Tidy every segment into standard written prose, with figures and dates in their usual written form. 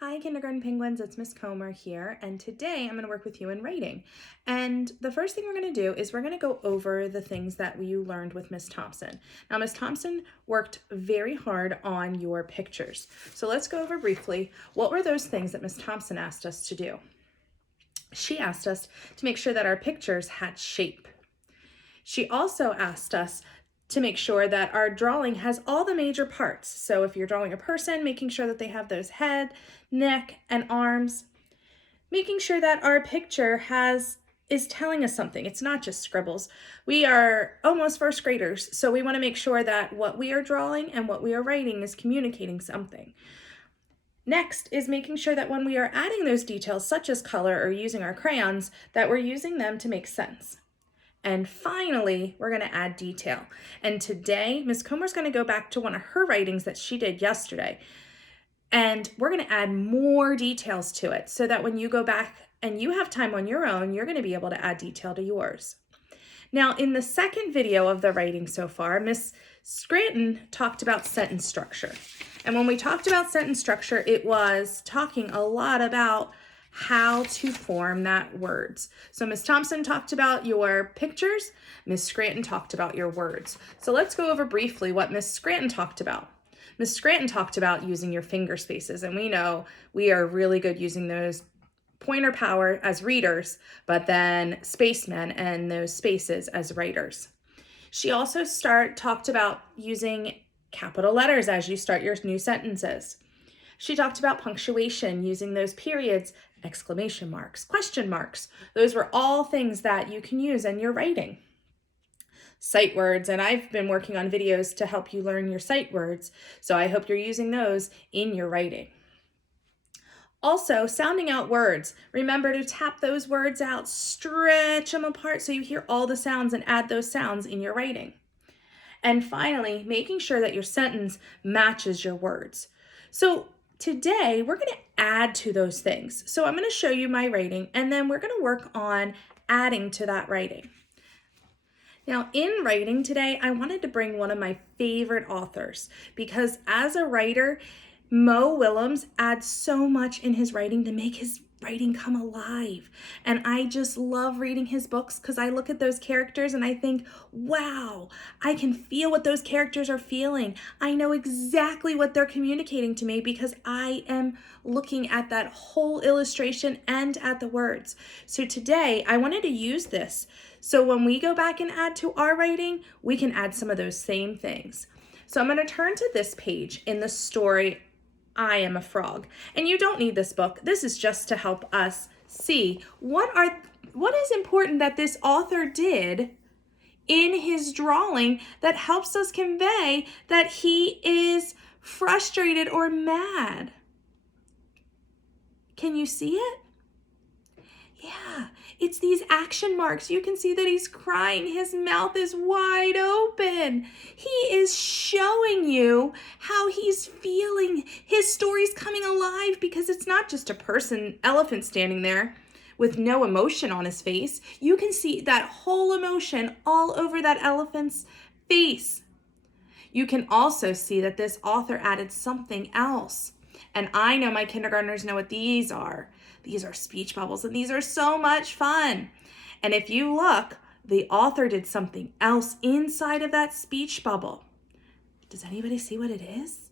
Hi, Kindergarten Penguins, it's Miss Comer here, and today I'm going to work with you in writing. And the first thing we're going to do is we're going to go over the things that you learned with Miss Thompson. Now, Miss Thompson worked very hard on your pictures. So let's go over briefly, what were those things that Miss Thompson asked us to do? She asked us to make sure that our pictures had shape. She also asked us to make sure that our drawing has all the major parts. So if you're drawing a person, making sure that they have those head, neck, and arms. Making sure that our picture is telling us something. It's not just scribbles. We are almost first graders, so we want to make sure that what we are drawing and what we are writing is communicating something. Next is making sure that when we are adding those details, such as color or using our crayons, that we're using them to make sense. And finally, we're going to add detail. And today, Ms. Comer's going to go back to one of her writings that she did yesterday. And we're going to add more details to it so that when you go back and you have time on your own, you're going to be able to add detail to yours. Now, in the second video of the writing so far, Ms. Scranton talked about sentence structure. And when we talked about sentence structure, it was talking a lot about how to form that words. So Ms. Thompson talked about your pictures, Ms. Scranton talked about your words. So let's go over briefly what Ms. Scranton talked about. Ms. Scranton talked about using your finger spaces, and we know we are really good using those pointer power as readers, but then spacemen and those spaces as writers. She also talked about using capital letters as you start your new sentences. She talked about punctuation, using those periods, exclamation marks, question marks. Those were all things that you can use in your writing. Sight words, and I've been working on videos to help you learn your sight words, so I hope you're using those in your writing. Also, sounding out words. Remember to tap those words out, stretch them apart so you hear all the sounds and add those sounds in your writing. And finally, making sure that your sentence matches your words. So today, we're going to add to those things. So I'm going to show you my writing, and then we're going to work on adding to that writing. Now, in writing today, I wanted to bring one of my favorite authors because as a writer, Mo Willems adds so much in his writing to make his writing come alive. And I just love reading his books because I look at those characters and I think, wow, I can feel what those characters are feeling. I know exactly what they're communicating to me because I am looking at that whole illustration and at the words. So today I wanted to use this. So when we go back and add to our writing, we can add some of those same things. So I'm going to turn to this page in the story, I Am a Frog. And you don't need this book. This is just to help us see what is important that this author did in his drawing that helps us convey that he is frustrated or mad. Can you see it? Yeah, it's these action marks. You can see that he's crying. His mouth is wide open. He is showing you how he's feeling. His story's coming alive because it's not just a elephant standing there with no emotion on his face. You can see that whole emotion all over that elephant's face. You can also see that this author added something else. And I know my kindergartners know what these are. These are speech bubbles, and these are so much fun. And if you look, the author did something else inside of that speech bubble. Does anybody see what it is?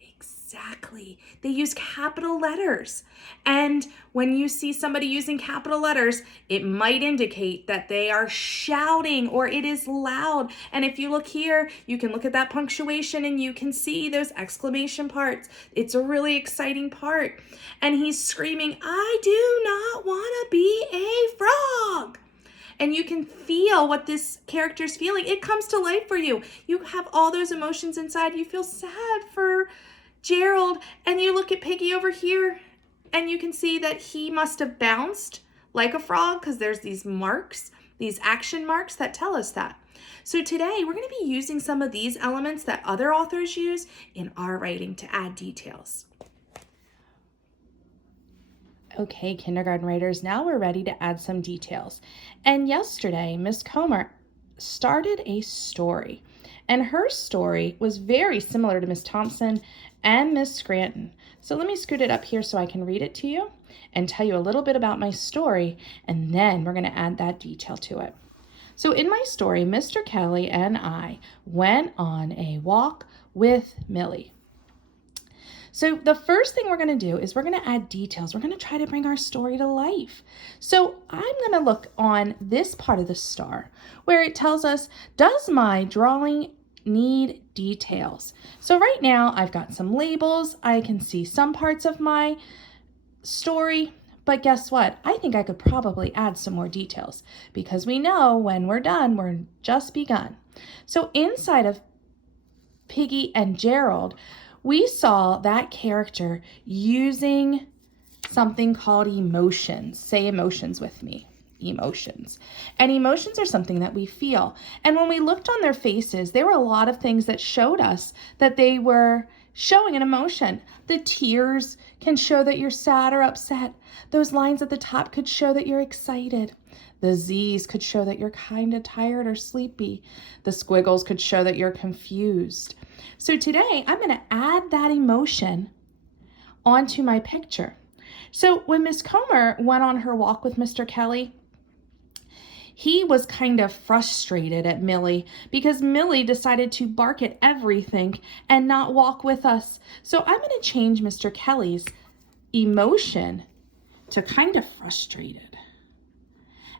Exactly. They use capital letters. And when you see somebody using capital letters, it might indicate that they are shouting or it is loud. And if you look here, you can look at that punctuation and you can see those exclamation parts. It's a really exciting part. And he's screaming, "I do not want to be a frog." And you can feel what this character's feeling. It comes to life for you. You have all those emotions inside. You feel sad for Gerald, and you look at Piggy over here, and you can see that he must have bounced like a frog because there's these marks, these action marks that tell us that. So today, we're going to be using some of these elements that other authors use in our writing to add details. Okay, kindergarten writers, now we're ready to add some details. And yesterday, Miss Comer started a story. And her story was very similar to Miss Thompson and Miss Scranton. So let me scoot it up here so I can read it to you and tell you a little bit about my story, and then we're going to add that detail to it. So in my story, Mr. Kelly and I went on a walk with Millie. So the first thing we're going to do is we're going to add details. We're going to try to bring our story to life. So I'm going to look on this part of the star where it tells us, does my drawing need details? So right now I've got some labels. I can see some parts of my story, but guess what? I think I could probably add some more details because we know when we're done, we're just begun. So inside of Piggy and Gerald, we saw that character using something called emotions. Say emotions with me. Emotions. And emotions are something that we feel. And when we looked on their faces, there were a lot of things that showed us that they were showing an emotion. The tears can show that you're sad or upset. Those lines at the top could show that you're excited. The Z's could show that you're kind of tired or sleepy. The squiggles could show that you're confused. So today I'm going to add that emotion onto my picture. So when Miss Comer went on her walk with Mr. Kelly, he was kind of frustrated at Millie because Millie decided to bark at everything and not walk with us. So I'm going to change Mr. Kelly's emotion to kind of frustrated.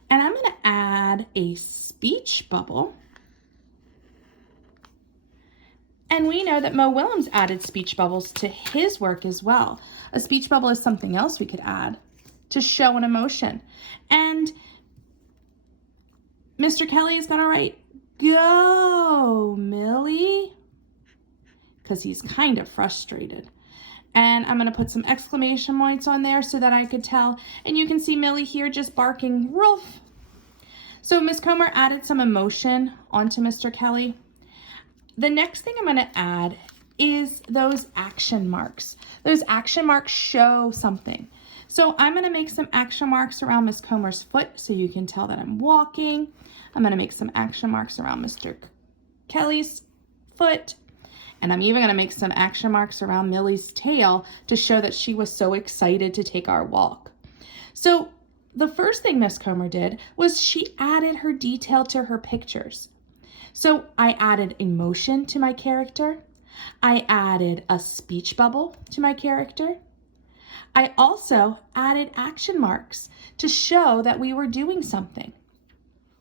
And I'm going to add a speech bubble. And we know that Mo Willems added speech bubbles to his work as well. A speech bubble is something else we could add to show an emotion. And Mr. Kelly is going to write, "Go, Millie," because he's kind of frustrated. And I'm going to put some exclamation points on there so that I could tell. And you can see Millie here just barking, "Rolf." So Miss Comer added some emotion onto Mr. Kelly. The next thing I'm going to add is those action marks. Those action marks show something. So I'm going to make some action marks around Miss Comer's foot so you can tell that I'm walking. I'm going to make some action marks around Mr. Kelly's foot. And I'm even going to make some action marks around Millie's tail to show that she was so excited to take our walk. So the first thing Miss Comer did was she added her detail to her pictures. So I added emotion to my character. I added a speech bubble to my character. I also added action marks to show that we were doing something.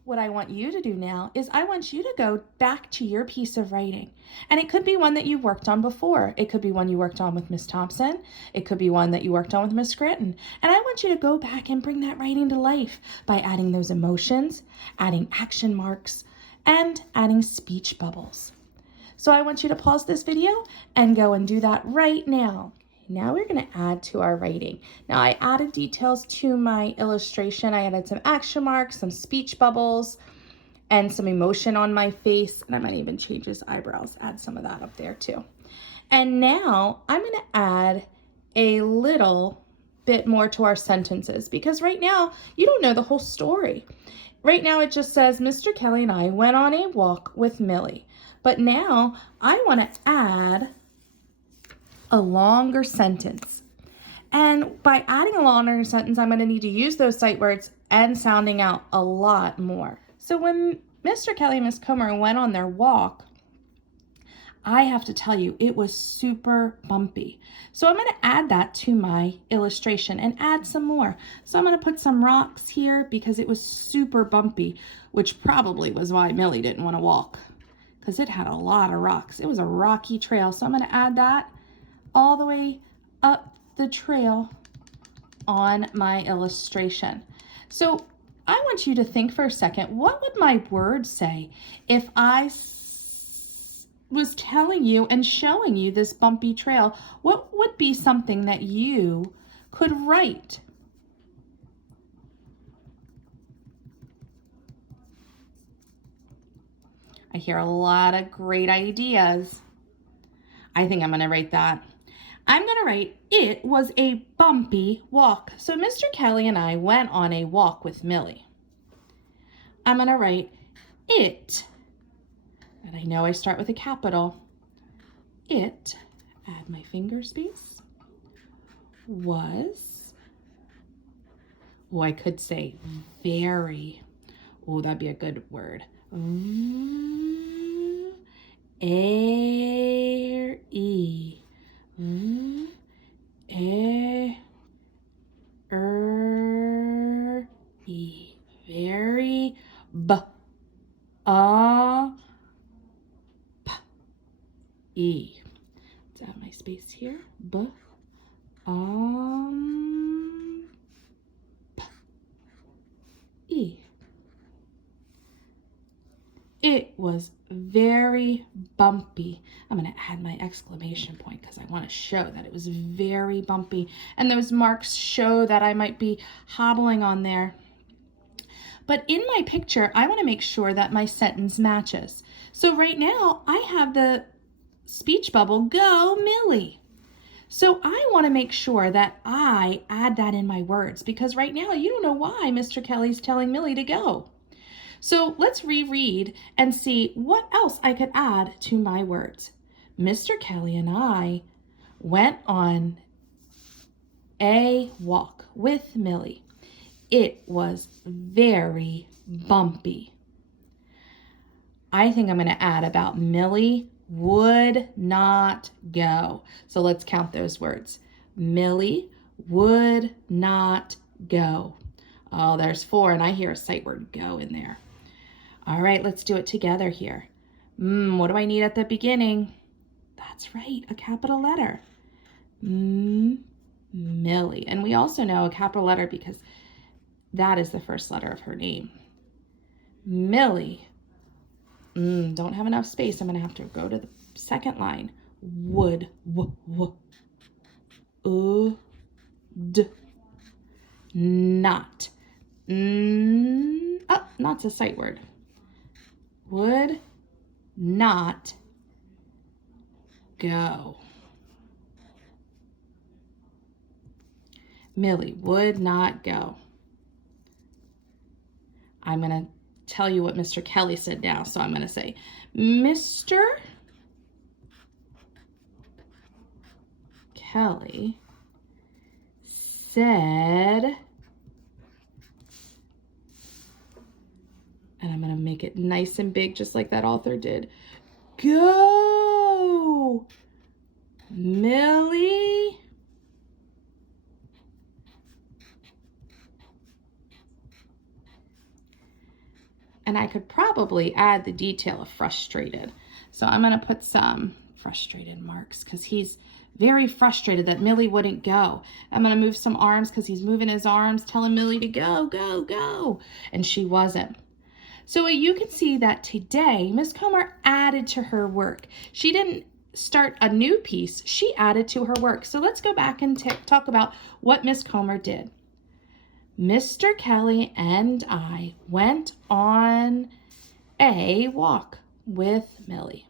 What I want you to do now is I want you to go back to your piece of writing. And it could be one that you've worked on before. It could be one you worked on with Miss Thompson. It could be one that you worked on with Miss Scranton. And I want you to go back and bring that writing to life by adding those emotions, adding action marks, and adding speech bubbles. So I want you to pause this video and go and do that right now. Now we're going to add to our writing. Now I added details to my illustration. I added some action marks, some speech bubbles, and some emotion on my face. And I might even change his eyebrows, add some of that up there too. And now I'm going to add a little bit more to our sentences because right now you don't know the whole story. Right now it just says, Mr. Kelly and I went on a walk with Millie. But now I want to add a longer sentence. And by adding a longer sentence, I'm going to need to use those sight words and sounding out a lot more. So when Mr. Kelly and Miss Comer went on their walk, I have to tell you, it was super bumpy. So I'm going to add that to my illustration and add some more. So I'm going to put some rocks here because it was super bumpy, which probably was why Millie didn't want to walk because it had a lot of rocks. It was a rocky trail. So I'm going to add that all the way up the trail on my illustration. So I want you to think for a second, what would my words say if I was telling you and showing you this bumpy trail? What would be something that you could write? I hear a lot of great ideas. I think I'm going to write that. I'm going to write, it was a bumpy walk. So Mr. Kelly and I went on a walk with Millie. I'm going to write it, and I know I start with a capital, it, add my finger space, was, oh, I could say very. Oh, that'd be a good word. E. E. Very. B. P. E. Let's add my space here. B. P. E. It was very bumpy. I'm going to add my exclamation point because I want to show that it was very bumpy. And those marks show that I might be hobbling on there. But in my picture, I want to make sure that my sentence matches. So right now, I have the speech bubble, go Millie. So I want to make sure that I add that in my words because right now you don't know why Mr. Kelly's telling Millie to go. So let's reread and see what else I could add to my words. Mr. Kelly and I went on a walk with Millie. It was very bumpy. I think I'm going to add about Millie would not go. So let's count those words. Millie would not go. Oh, there's 4, and I hear a sight word go in there. All right, let's do it together here. What do I need at the beginning? That's right, a capital letter. Millie. And we also know a capital letter because that is the first letter of her name. Millie. Don't have enough space. I'm going to have to go to the second line. Would. D. Not. Not's a sight word. Would not go. Millie would not go. I'm going to tell you what Mr. Kelly said now. So I'm going to say, Mr. Kelly said, and I'm going to make it nice and big, just like that author did. Go, Millie. And I could probably add the detail of frustrated. So I'm going to put some frustrated marks because he's very frustrated that Millie wouldn't go. I'm going to move some arms because he's moving his arms, telling Millie to go, go, go. And she wasn't. So you can see that today, Miss Comer added to her work. She didn't start a new piece. She added to her work. So let's go back and talk about what Miss Comer did. Mr. Kelly and I went on a walk with Millie.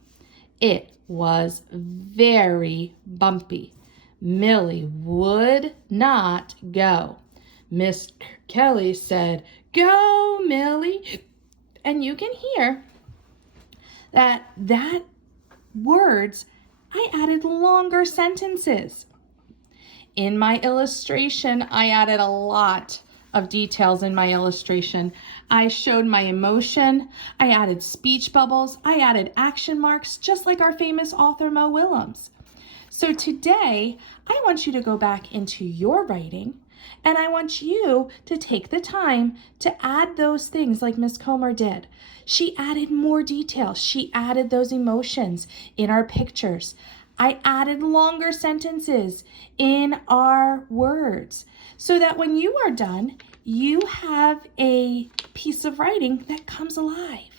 It was very bumpy. Millie would not go. Mr. Kelly said, go, Millie. And you can hear that words, I added longer sentences. In my illustration, I added a lot of details in my illustration. I showed my emotion, I added speech bubbles, I added action marks, just like our famous author Mo Willems. So today, I want you to go back into your writing, and I want you to take the time to add those things like Miss Comer did. She added more detail. She added those emotions in our pictures. I added longer sentences in our words so that when you are done, you have a piece of writing that comes alive.